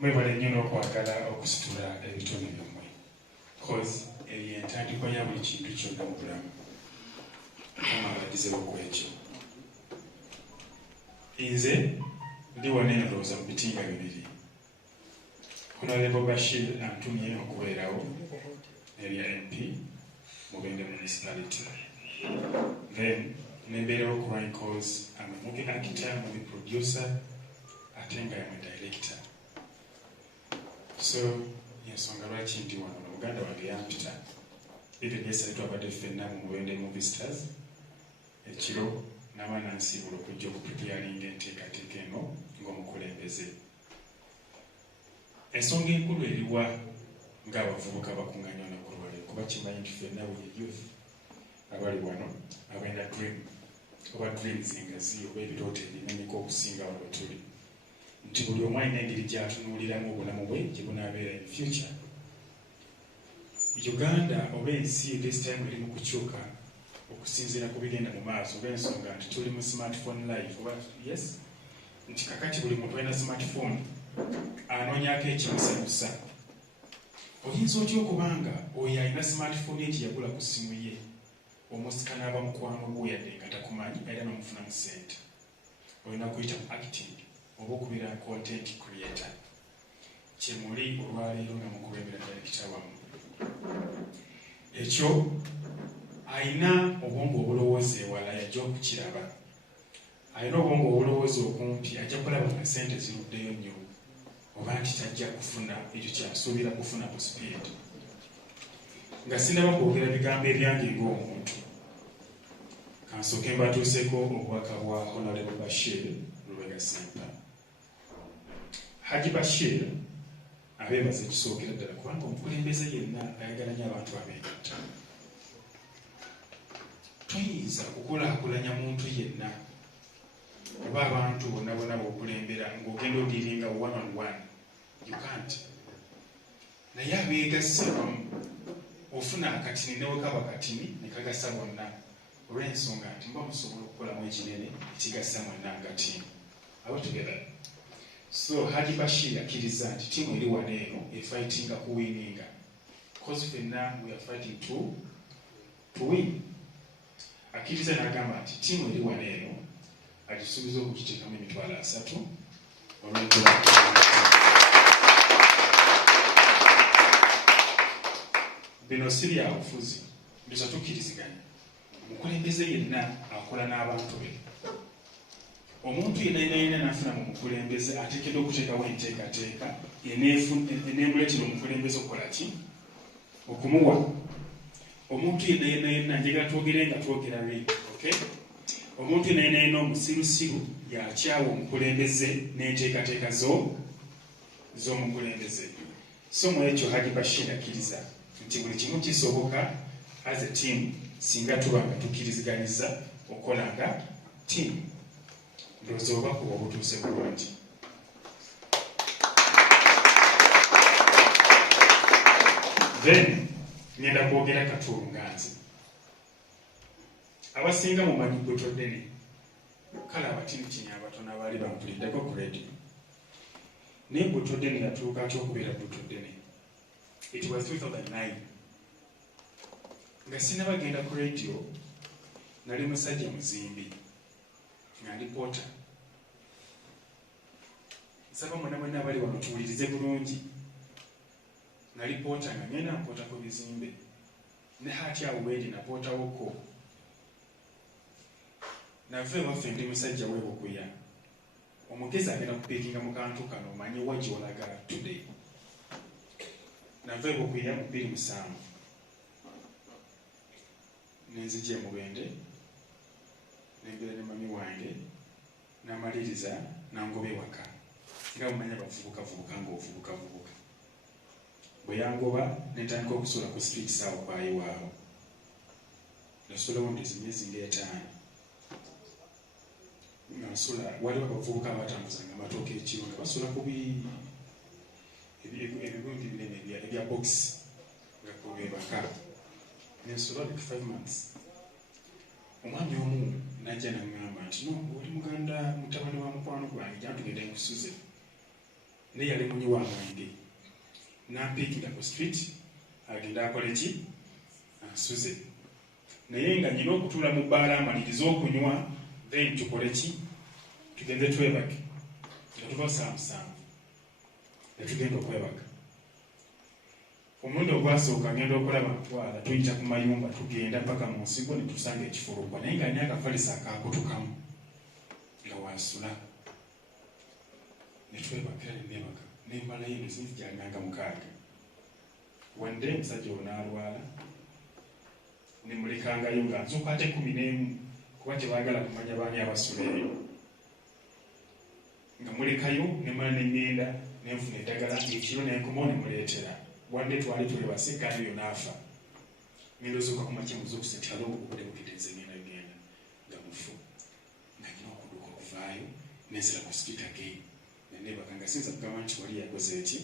mwebale nnyo n'okwagala okusitula ebitone byammwe cause eyo entandikwa ya buli kintu kyonna mu bulamu. Amalagize okwekyo nze ndi wano endowooza mu bitinga bibiri. Honorable Bashir antumye okubeerawo erya MP mu Bende municipality. Then nembeerawo ku right cause I'm a movie actor, movie producer, ate nga I'm a director. So yensonga lwaki ndi wano muganda wange yampita even yesterday twabadde ffenna mu Bende movie stars ekiro n'abaana nsiibula okujja okupreparinga enteekateeka eno ng'omukulembeze. Ensonga enkulu eriwa ng'abavubuka bakuŋŋaanya olunaku lwaleero kuba kimanyi nti ffenna buli youth abali wano abalina dream oba dreams engazi oba ebirooto ebimenyeka okusinga wano tuli nti buli omu alina engeri gy'atunuuliramu obulamu bwe gye bunaabeera in future. Uganda oba ensi this time eri mu kukyuka okusinziira ku bigenda mu maaso olw'ensonga nti tuli mu smartphone life oba yes nti kakati buli muntu alina smartphone anoonyako ekimusanyusa. Oyinza otya okubanga oyo alina smartphone ye gye yagula ku ssimu ye omusika n'aba mukwano gwe yadde nga takumanyi era n'omufunamu ssente. Olina kuyita mu acting oba okubeera content creator kyemuli olwaleero nga mukulembera director wamu. Ekyo alina obwongo obulowooza ewala yajja okukiraba. Alina obwongo obulowooza okumpi ajja kulaba nga ssente ziruddeyo nnyo oba nti tajja kufuna ekyo kyasuubira kufuna ku speed. Nga sinaba kwogera bigambo ebyange ng'omuntu kansooke mbatuuseko obubaka bwa Honorable Bashir Lubega Sempa. Haji Bashir abeebaza ekisookera ddala kubanga omukulembeze yenna ayagala nnyo abantu abeegatta. Toyinza kukulaakulanya muntu yenna oba abantu bonna bonna b'okulembera ng'ogenda odiringa one on one. You can't. Naye abeegasse wamu ofuna akatini ne wekaba katini ne kagasa bonna olw'ensonga nti mba musobola okukolamu ekinene ekigasa mwenna nga tiimu. Abo together. So Haji Bashir akkiriza nti tiimu eri wano eno efightinga kuwininga because ffenna we are fighting to win. Akkiriza n'agamba nti tiimu eri wano eno agisuubiza okugiteekamu emitwalo 3 olw'enkulaakulana. Bino si bya bufuzi mbisa tukkiriziganya. Omukulembeze yenna akola n'abantu be. Omuntu yenna n'afuna mu mukulembeze ateekeddwa okuteekawo enteekateeka eneemuleetera omukulembeze okukola ki? Okumuwa. Omuntu yenna njagala twogere nga twogera lwe. Okay? Omuntu yenna omusirusiru yakyawa omukulembeze n'enteekateeka z'omukulembeze. So mu ekyo Haji Bashir akkiriza nti buli kimu kisoboka as a team singa tuba nga tukkiriziganyiza okukola nga team. Ndowooza obubaka obwo butuuse bulungi. Then ngenda kwogera Katuulu nga nze. Abasinga mumanyi Butto Dene. Kale abatini abatono abaali bampuliddeko ku radio. Naye Butto Dene yatuuka atya okubeera Butto Dene? It was 2009. Nga sinabagenda ku radio nali musajja muzimbi nga ndi poota. Nsaba mwenna abali wano tuwulirize bulungi. Nali poota nga ngenda mpoota ku bizimbe. Ne hati awo weeri napootawoko. Nave waffe ndi musajja weebukuya. Omugezi agenda kupiikinga mu kantu kano omanyi wa gy'olaga today. Nave bukuya mu 2007. Nenzija mu Bende. Nengera ne mami wange n'amaliriza nangoba ewaka. Nga mumanyi abavubuka ng'ovubuka. Bwe yangoba netandika okusula ku street awo kwayi waawo. Nasulawo ndezi myezi nga 5. Nasula waliwo abavubuka abatambuzanga amatooka ekiro nga basula ku ebibundi binene ebya box nga kubebaka. Nensula like 5 months. Omwami omu najja n'aŋŋamba nti no oli muganda mutabani wa mukwano gwange gyantugenda nkusuze. naye yali munyi wa mwenge nampiikira ku street agenda akole ki ansuze naye nga nyina okutuula mu bbaala amaliriza okunywa then tukole ki tugenze twebake nga tuva 7 netugenda okwebaka omulundi ogwasooka ngenda okulaba ntwala tuyita ku mayumba tugenda paka mu nsigo ne tusanga ekifulukwa naye nga nyaka falisa akakutukamu nga wansula netwebakira nenebaka nembalayo emisinzi gyaganga 6 wande omusajja ono n'alwala nemulekangayo nga nzuuka ate 11 kuba tebaagala kumanya baani abasula eyo nga mulekayo nemala nengenda nenfuna eddagala ekiro nenkomawo nemuleetera wande twali tuli basekayo yo naafa nendozuuka kumakya muzukusetalo obudde bugedeze ngenda nga mufu nga nyina okudduka okuvaayo nenzira ku street again nenebaka nga sinza kugamba nti wali yakoze eki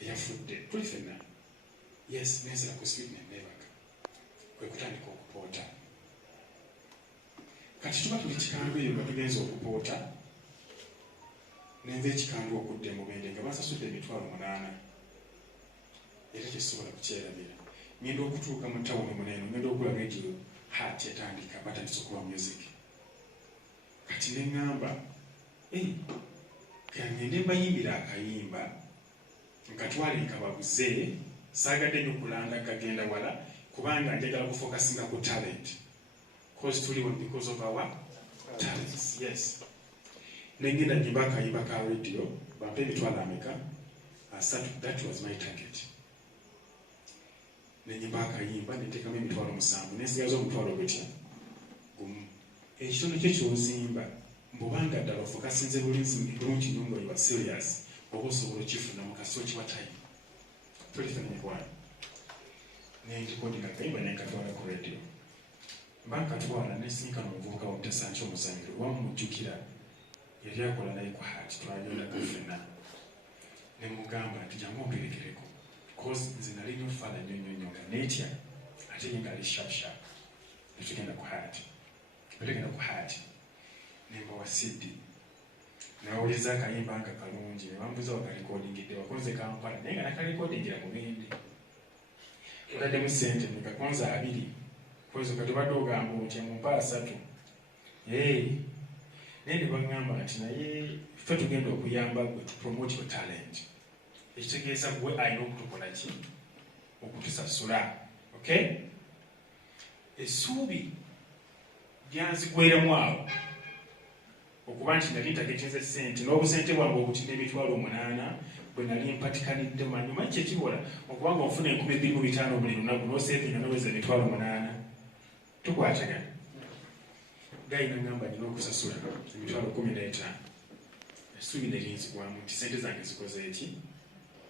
eyafudde tuli fenna yes nenzira ku street nenebaka kwe kutandika okupoota kati tuba tuli kikambi eyo nga tugenza okupoota nenva ekikambi okudda emubende nga basasudde 8,000 era kyesobola kukyerabira ngenda okutuuka mu tawuni muneno ngenda okula radio hat yatandika batandisa okuba music kati neŋŋamba kangende mbayimbira akayimba nkatwale nkababuze saagadde nnyo kulanda kagenda wala kubanga njagala kufokasinga ku talent cause tuli one because of our talents yes nengenda nyimba akayimba ka radio bampe 3 that was my target nenyimba akayimba neteekamu 7,000 nesigaza 1,000 gutya gumu ekitono kyo kyozimba mbobanga ddala ofokasinze bulungi nnyo nga serious oba osobola okifuna mu kasiro kiwa time tulifenanyekwana nendikodinga akayimba nenkatwala ku radio mba nkatwala nesinkana omuvubuka wamutasanki omuzanyiro lwamujjukira yali akola naye ku hati twagenda kafena nemugamba nti jangu omperekereko because nze nali nnyo faala nnyo nga netya ate ye ngaali sharp netugenda ku hati nemba wasiddi nawuliza akayimba nga kalungi nebambuza wakalikodingidde wakonze Kampala naye nga nakalikodingira mubindi oladdemu sente nekakonze 2 kwezo katubadde ogamba otya mu mpala 3 naye nebagamba nti naye ffe tugenda okuyamba gwe to promote your talent ekitegeeza gwe alina okutukola ki okutusasula okay essuubi lyanzigweramu awo okuba nti nali ntageteze sente n'obusente bwange obutinde 8,000 bwe nali mpatikanidde manyuma kyekiwola okubanga ofuna 2,500 buli lunaku n'osevinga n'oweza 8,000 tukwatagana gayina ngamba nina okusasula 15,000 essuubi nerinzigwamu nti sente zange zikoze eki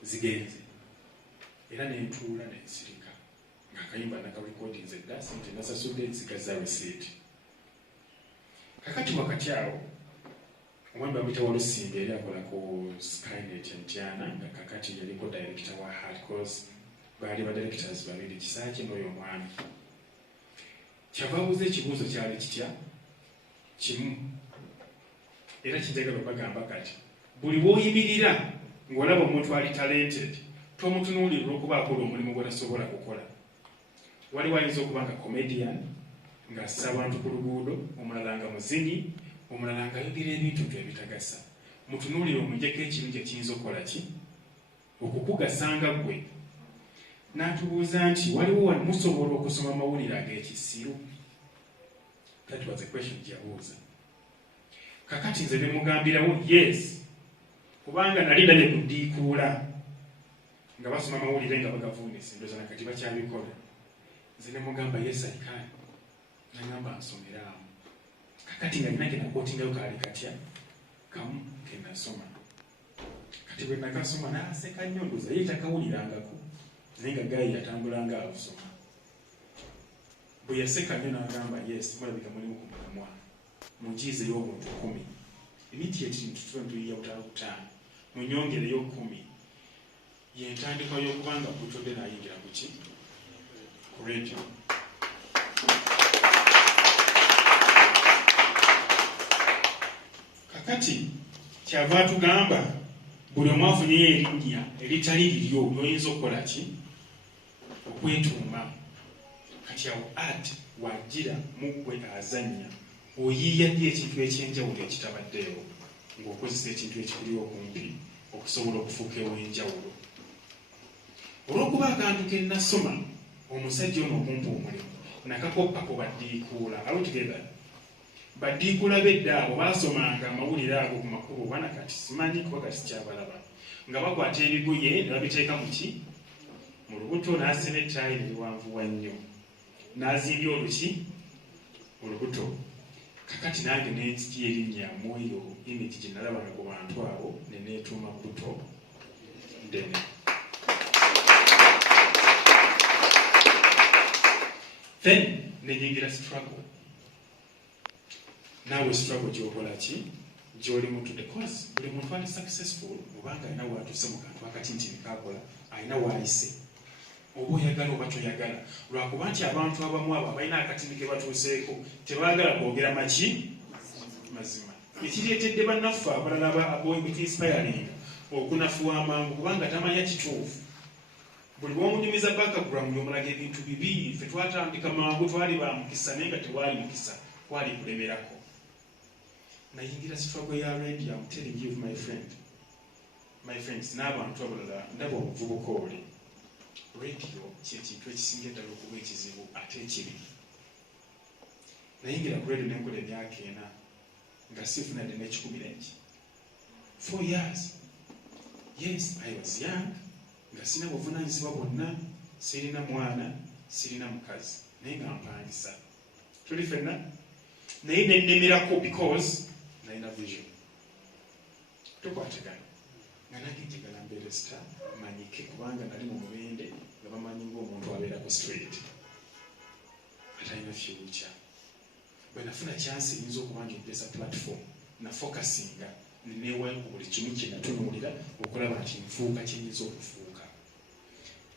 zigenze era nentuula nensirika ngaakayimba nakalikodinze dda sente nasasudde nsigaza receipt kakati wakati awo omwami bamuyita Walusimbi yali akola ku Skynet Ntyana nga kakati yaliko director wa Hardcourse baali ba directors 2 Kisaaki n'oyo omwami kyava abuuza ekibuuzo kyali kitya kimu era kinjagala okubagamba kati buli bw'oyimirira ng'olaba omuntu ali talented tomutunuulira olw'okuba akola omulimu gw'atasobola kukola waliwo ayinza okuba nga comedian ng'assa abantu ku luguudo omulala nga muzinyi omulala ng'ayogera ebintu bye bitagasa mutunuulire omujjeko ekirungi ekiyinza okukola ki okukugasanga gwe n'atubuuza nti waliwo wano musobola okusoma amawulire ag'ekisiru that was a question gyabuuza kakati nze nemugambirawo yes kubanga nali ndabye kuddiikuula nga basoma amawulire nga bagavuunisa endooza nakati bakyabikola nze nemugamba yes I can nagamba nsomeramu kakati nga nina kenakootingayo kaali katya kamu kenasoma kati bwe nakasoma naaseka nnyo ndooza ye takawulirangako naye nga gayi yatambulanga alusoma bwe yaseka nnyo n'agamba yes mulabika mulimu ku mulamwa mugiizeyo obuntu 10 immediately tutuya butala 5 munyongereyo 10 yentandikwa y'okubanga Butto Dene ayingira ku ki ku radio kakati kyava atugamba buli omu afunyeyo erinnya eritali liryo lyoyinza okukola ki okwetuuma. Kati awo ati wagira mugwe azannya oyiiya ddi ekintu ekyenjawulo ekitabaddeyo ng'okozesa ekintu ekikuli okumpi okusobola okufuuka ew'enjawulo. Olw'okuba akantu ke nasoma omusajja ono okumpa omulimu nakakoppako baddiikuula alutugeza baddiikuula bedda abo baasomanga amawulire ago ku makulu oba nakati simanyi kuba kati sikyabalaba nga bakwata ebigoye ne babiteeka mu lubuto n'asena ettaayi eriwanvuwa nnyo n'azimbya oluki olubuto. Kakati nange n'enzigi erinnya mwoyo image gye nalabanga ku bantu abo ne neetuuma Butto Dene. Then nenyingira struggle. Naawe struggle gy'okola ki gy'oli muntu the course buli muntu ali successful obanga alina waatuuse mu kantu akatintini kakola alina waayise oba oyagala oba toyagala lwakuba nti abantu abamu abo abalina akatini ke batuuseeko tebaagala kwogera maki mazima ekireetedde bannaffe abalala inspiring okunafuwa amangu kubanga tamanya kituufu. Buli bw'omunyumiza background omulaga ebintu bibi ffe twatandika mangu twali ba mukisa naye nga tewaali mukisa kwali kulemerako. Nayingira struggle ya radio. I'm telling you my friends n'abantu abalala ndaba obuvubuka oli radio kyekintu ekisinga eddala okuba ekizibu ate ekibi. Nayingira ku radio nenkola emyaka 4 nga sifunadde n'ekikubirengi 4 years. Yes, I was young nga sina buvunaanyizibwa bwonna, sirina mwana, sirina mukazi naye nga mpangisa tuli ffenna naye nennemerako because nalina vision. Tukwatagana nga nange njagala mbeere star manyike kubanga nali mu mubende nga bamanyi ng'omuntu abeerako straight atalina future. Bwe nafuna chance eyinza okuba nti mpesa platform na focusinga neneewayo ku buli kimu kye natunuulira okulaba nti nfuuka kyenyinza okufuuka.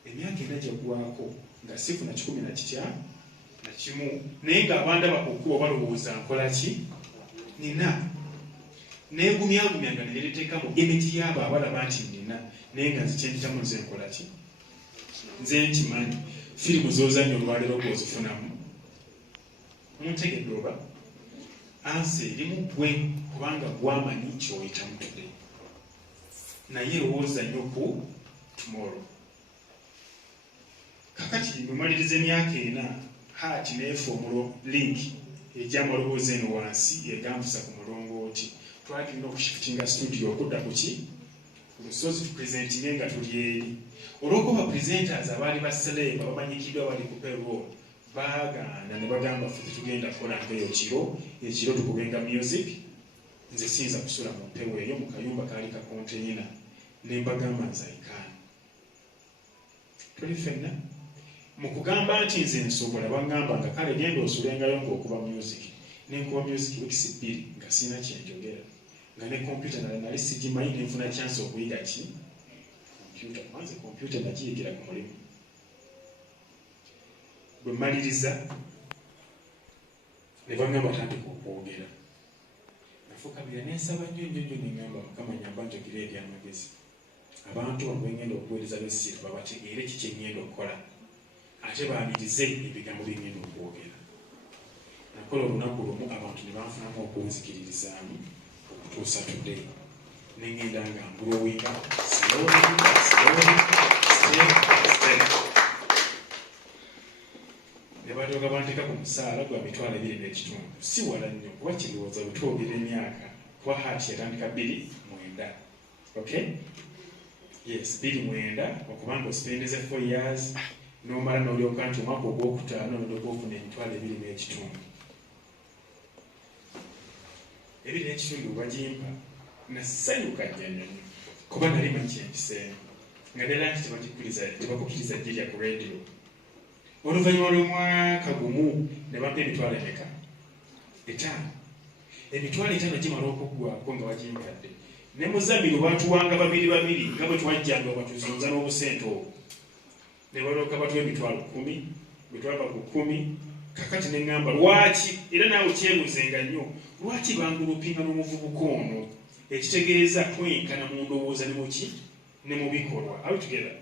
Emyaka 4 gyagwako nga sifuna 11 naye ng'abanda bakukkuba balowooza nkola ki nina neegumyagumya nga neeriteeka mu image y'abo abalaba nti nina naye nga nzikyenditamu nze nkola ki nze nkimanyi firimu z'ozannya olwaleero gwozifunamu muntegedde oba ansi erimu gwe kubanga gwamanyi kyoyitamu today naye lowooza nnyo ku tomorrow. Kakati mumaliriza emyaka 4 haati neefoomulo link ejja amaloboozi eno wansi egambusa ku mulongooti twali tulina okushifitinga studio okudda ku ki ku lusozi tupresentinge nga tuli eri. Olw'okuba presenters abaali baseleba bamanyikiddwa bali ku payroll baagaana ne bagamba ffe tugenda kukola ngeyo ekiro tukubenga music nze siyinza kusula mu mpewo eyo mu kayumba kaali ka konteyina ne mbagamba nzaikaana. Tuli ffenna mu kugamba nti nze nsobola bagamba nga kale genda osulengayo ng'okuba music nenkuba music weeks 2 nga sirina kyenjogera nga ne computer nali sigimanyi nenfuna chance okuyiga ki computer. Manze computer nagiyigira ku mulimu. Bwe mmaliriza ne bagamba tandika okwogera nafukabira nensaba nnyo nengamba Mukama nyamba njogera ebyamagezi abantu bwe ngenda okuweereza b'essiru babategeere ki kye ngenda okukola ate baanirize ebigambo bye ngenda okwogera. Nakola olunaku lumu abantu ne banfunamu okunzikiririzaamu okutuusa today ne ngenda nga mbulowinga slowly step. Ne balyoka banteeka ku musaala gwa 2.5 si wala nnyo kuba kirowooza bwe twogera emyaka kuba haati yatandika 2009. Okay? Yes, 2009 okubanga osipendeze 4 years n'omala n'olyoka nti omwaka ogwokutaano n'olyoka ofuna 2.5. 2.5 bagimpa nasanyuka nnyo kuba nali manyi kyempiseemu nga ddala nti tebakukkiriza jirya ku radio. Oluvannyuma lw'omwaka gumu ne bampa 5,000. 5,000 gimala okuggwako nga bagimpadde ne muzamiru batuwanga 2 nga bwe twajjanga obatuzunza n'obusente obwo ne balyoka batuwa 10,000 bwe twava ku 10. Kakati ne ngamba lwaki era naawe kyebuuzenga nnyo lwaki bangulupinga n'omuvubuka ono ekitegeeza kwenkana mu ndowooza ne muki ne mu bikolwa. Are we together?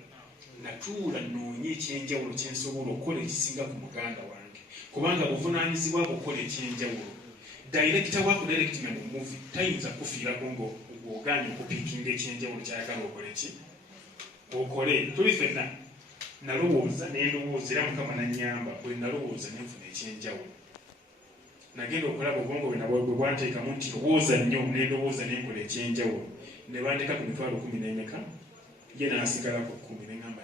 Natuula nnoonye ekyenjawulo kye nsobola okukola ekisinga ku muganda wange, kubanga buvunaanyizibwa okukola ekyenjawulo. Director wa ku directing mu movie tayinza kufiirako ng'ogaanye okupiikinga ekyenjawulo kyayagala okole ki okole. Tuli ffenna nalowooza n'endowooza era Mukama n'annyamba bwe nalowooza ne nfuna ekyenjawulo. Nagenda okulaba obwongo bwe nabwo bwe bwanteekamu nti lowooza nnyo n'endowooza n'enkola ekyenjawulo. Ne bandeka ku mitwalo 10 n'emeka, ye n'asigalako 10 ne ngamba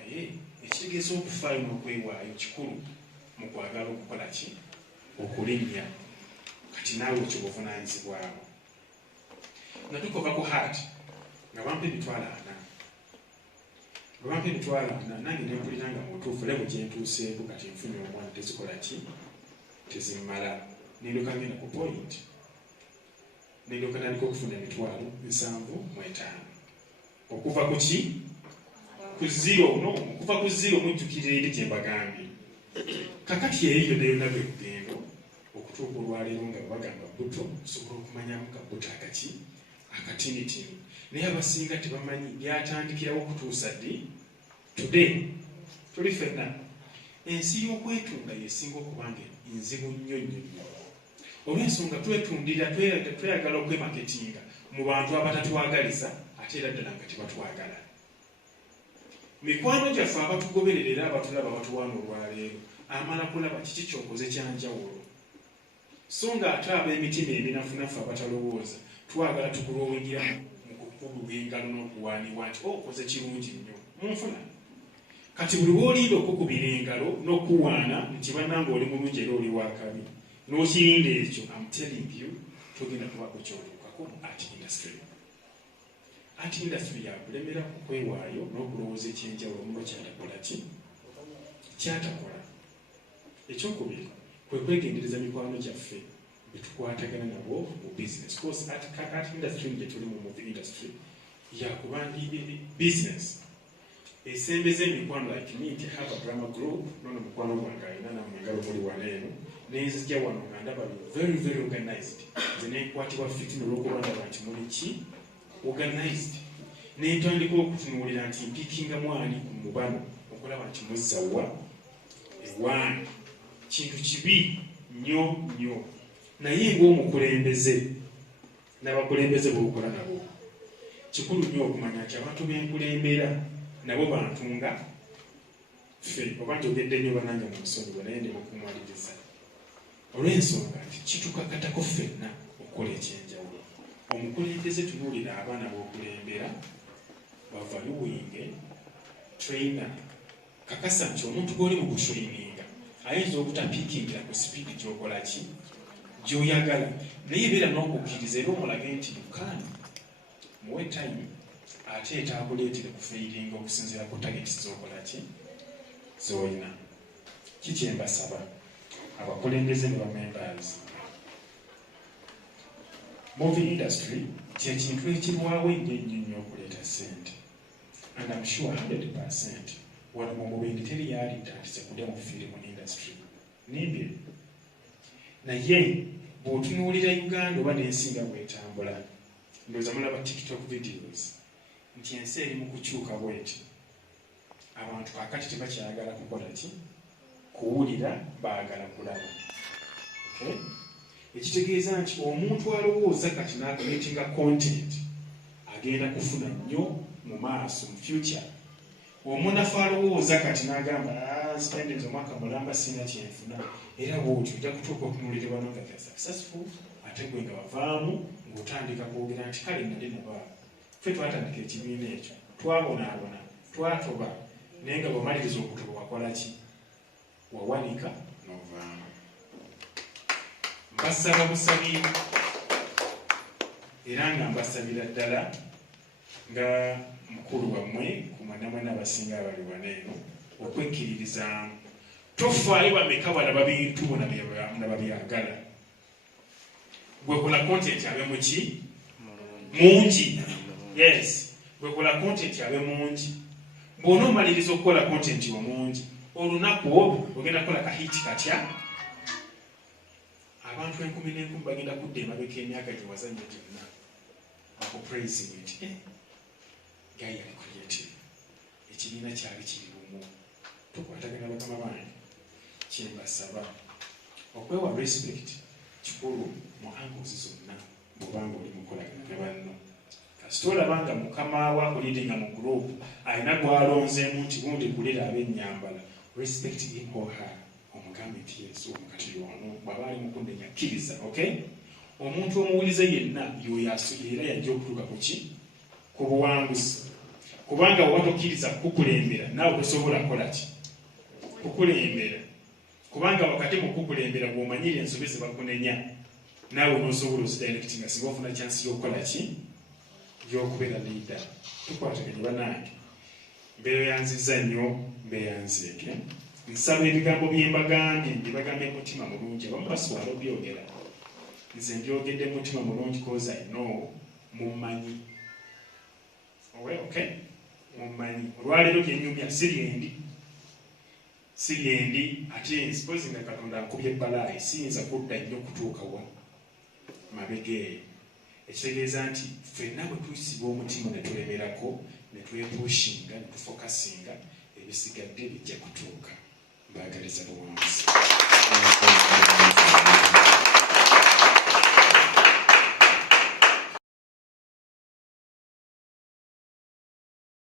ekitegeeza okufaayo n'okwewaayo kikulu mu kwagala okukola ki okulinnya. Kati naawe ekyo buvunaanyizibwawo. Natukoka ku heart nga bampa emitwalo 4. Bwe bampa emitwalo 4 nange ne mpulira nga mu ntuufu lebo gye ntuuseeko kati nfunye omwana tezikola ki tezimmala. Nendoka ngenda ku point, nendoka tandika okufuna emitwalo 75. Okuva ku ki ku zero, no, okuva ku zero mujjukirira eri gye mbagambye. Kakati eyo yonna bwe kugendo okutuuka olwaleero nga bagamba Butto osobola okumanyamu ka Butto akaki akatinitini. Naye abasinga tebamanyi byatandikirawo okutuusa ddi today. Tuli ffenna ensi y'okwetunga yesinga okubanga nzibu nnyo nnyo nnyo. Olw'ensonga twetundira tweyagala okwemaketinga mu bantu abatatwagaliza ate era ddala nga tebatwagala. Mikwano gyaffe abatugoberera era abatulaba batuwaana olwaleero amala kulaba kiki kyokoze kyanjawulo. So nga ate ab'emitima eminafunafu abatalowooza twagala tukulowingira mu kukubulwa engalo n'okuwaanibwa nti okoze kirungi nnyo munfuna. Kati buli lw'olinda okukubira engalo n'okuwaana nti bannanga oli mulungi era oli wakabi n'okirinda ekyo, I'm telling you togenda kubaako kyotuukako mu art industry. Art industry yakulemera ku kwewaayo n'okulowooza ekyenjawulo omuntu kyatakola ki kyatakola. Ekyokubiri kwe kwegendereza mikwano gyaffe betukwatagana nabo mu business. Course art industry gye tuli mu movie industry yakubanga business esembeza emikwano like me nti have a drama group nono mukwano gwange alina namwengalo muli waneeno nenzija wano nga ndaba very very organized. Nze nenkwatibwa fitin olw'okuba ndaba nti muli ki organized. Nentandika okutunuulira nti mpiikinga mwani mu bano okulaba nti muzzawa ewaani kintu kibi nnyo nnyo. Naye ng'omukulembeze n'abakulembeze b'okola nabo kikulu nnyo okumanya nti abantu b'enkulembera nabo bantu nga ffe. Oba njogedde nnyo banange mu nsonyiwa naye ndi mukumwaliriza olw'ensonga nti kitukakatako ffenna okukola ekyenjawulo. Omukulembeze tunuulira abaana b'okulembera bavaluwinge trainer. Kakasa nti omuntu gw'oli mu kutraininga ayinza obutapiikingira ku sipiidi gy'okola ki gy'oyagala, naye beera n'okukkiriza era omulage nti yukaani muwe time ate etaakuleetere kufeyiringa okusinziira ku tageti z'okola ki z'olina. Kikyembasaba abakulembeze ne bamembers. Movie industry kyekintu ekirwawo ennyo ennyo okuleeta ssente, and I'm sure 100% wano mu mubindi teri yalidda nti sekudde mu film industry nimbi. Naye bw'otunuulira Uganda oba n'ensinga bw'etambula, ndowooza mulaba TikTok videos nti ensi eri mu kukyuka bw'eti. Abantu kakati tebakyagala kukola ki kuwulira, baagala kulaba. Okay? Ekitegeeza nti omuntu alowooza kati n'akuleetinga content agenda kufuna nnyo mu maaso mu future. Omunafu alowooza kati n'agamba spendings omwaka mulamba sina kyenfuna, era bw'otyo ojja kutuuka okunuulira bano nga they're successful ate gwe nga bavaamu ng'otandika kwogera nti kale nali naba. Ffe twatandika ekibiina ekyo twabonaabona twatoba naye nga bw'omaliriza okutoba wakola ki wawanika n'ovaamu. Mbasaba busabi era nga mbasabira ddala nga mukulu wammwe ku mwanamwana abasinga abali waneeno okwekkiririzaamu. Tofaayo bameka balaba bintu bona babyagala. Gwekola content abe muki mungi. Yes, gwekola content abe mungi. Bw'onoomaliriza okukola content omungi olunaku olwo ogenda kukola kahiti katya. Abantu 10,000 bagenda kudda emabeka emyaka gye wazannya gyonna. bakupraising nti gayi yali creative, ekibiina kyali kiri bumu. Tukwatagana bakama bange, kyembasaba okwewa respect kikulu mu angles zonna bw'obanga oli mukolagana ne banno. Kasita olabanga mukama we akulidinga mu group alina gw'alonzeemu nti gundi kulira ab'ennyambala, respect him or her, omugambe nti yesu omukati ono bw'aba ali mukundenya kkiriza. Okay, omuntu omuwulize yenna yoyo era yajja okutuuka ku ki, ku buwanguzi, kubanga bw'oba tokkiriza kukulembera naawe tosobola kukola ki, kukulembera. Kubanga wakati mu kukulembera bw'omanyira ensobi ze bakunenya naawe n'osobola ozidirectinga singa ofuna chance y'okukola ki, y'okubeera leader. Tukwataganye bannange, mbeeyanziza nnyo, mbeeyanzeeke. Nsaba ebigambo bye mbagambye mbibagambye mutima mulungi. Abamu basobola obyogera, nze mbyogedde mutima mulungi cause I know mummanyi. Okay, mummanyi. Olwaleero byennyumya siryendi ate suppose nga Katonda ankubye balaayi siyinza kudda nnyo kutuukawa mabege. Ekitegeeza nti ffenna bwe tusiba omutima ne tulemerako ne twepushinga ne tufokasinga, ebisigadde bijja kutuuka. Mbaagaliza buwanguzi.